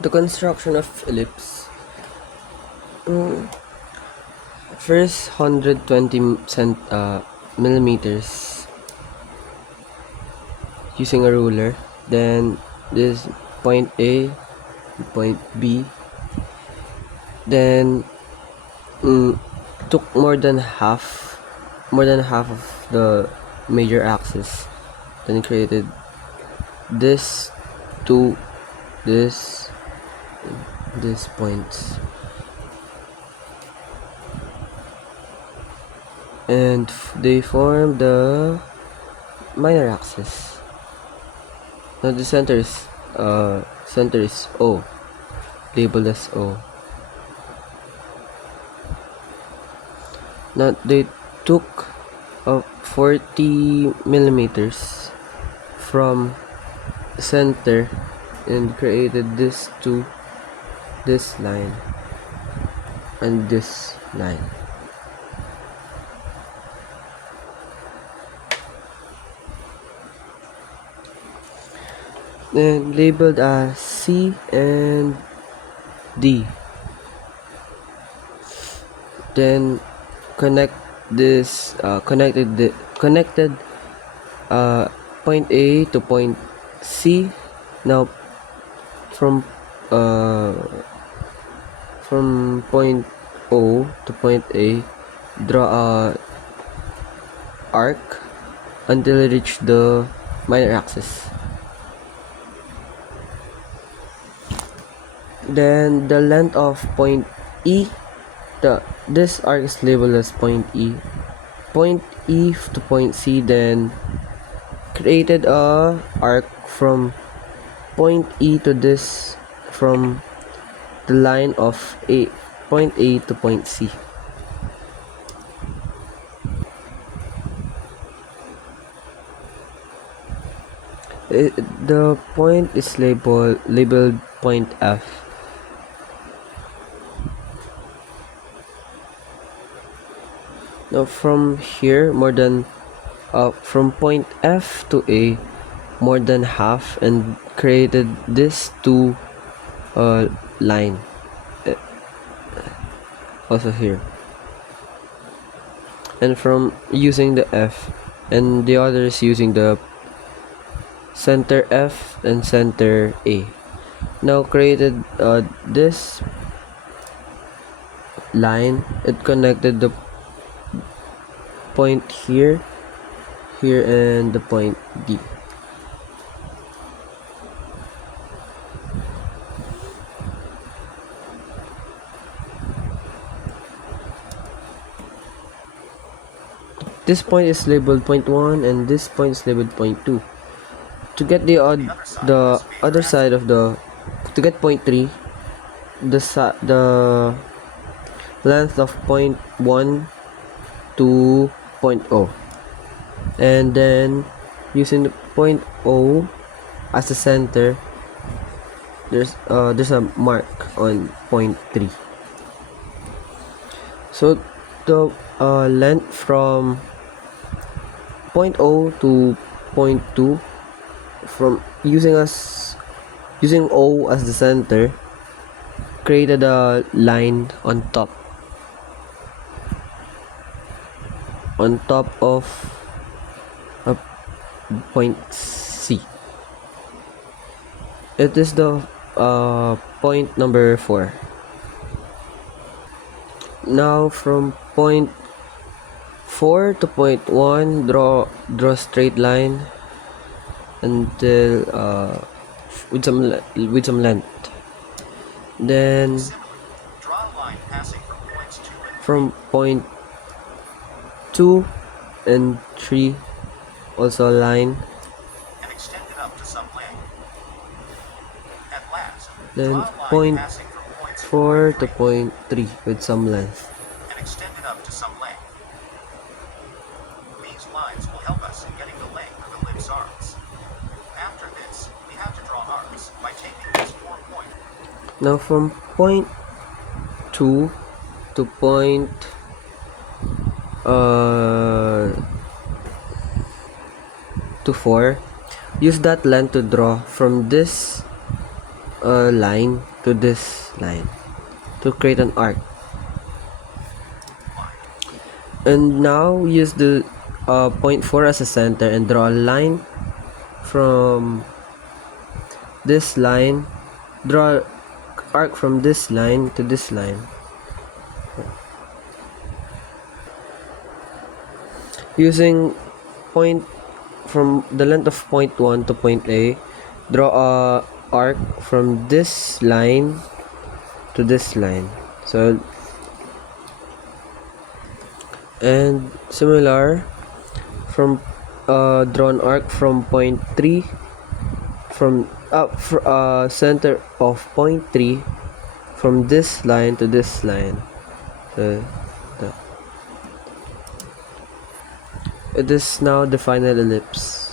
The construction of ellipse. First 120 millimeters using a ruler. Then this point A, point B. Then took more than half of the major axis. Then created this to this points, and they form the minor axis. Now the center is O, labeled as O. Now they took 40 millimeters from center and created this to this line and this line. Then labeled as C and D. Then connected point A to point C. Now from point O to point A, draw a arc until it reach the minor axis. Then the length of point E, this arc is labeled as point E. Point E to point C, then created a arc from point E to this, from the line of point A to point C. The point is labeled point F. Now from here, from point F to A, more than half, and created this two line also here, and from using the F, and the others using the center F and center A. Now created this line. It connected the point here, and the point D. This point is labeled point 1 and this point is labeled point 2. To get the other side of to get point 3, the length of point 1 to point O, and then using the point O as the center, there's a mark on point 3. So the length from point O to point 2, from using O as the center, created a line on top of point C. It is the point number 4. Now from point 4 to point 1, draw a straight line until with some length. Then from point 2 and 3, also a line, and extend it up to some length. At last, then point 4 to point 3 with some length, and extend it up to some length. These lines will help us in getting the length of ellipse arcs. After this, we have to draw arcs by taking this 4 point. Now from point 2 to point to 4, use that line to draw from this a line to this line to create an arc. And now use the point 4 as a center and draw a line from this line. Draw arc from this line to this line. Using point from the length of point 1 to point A, draw a arc from this line to this line. So, and similar from draw an arc from point 3 from center of point 3 from this line to this line. So, it is now the final ellipse.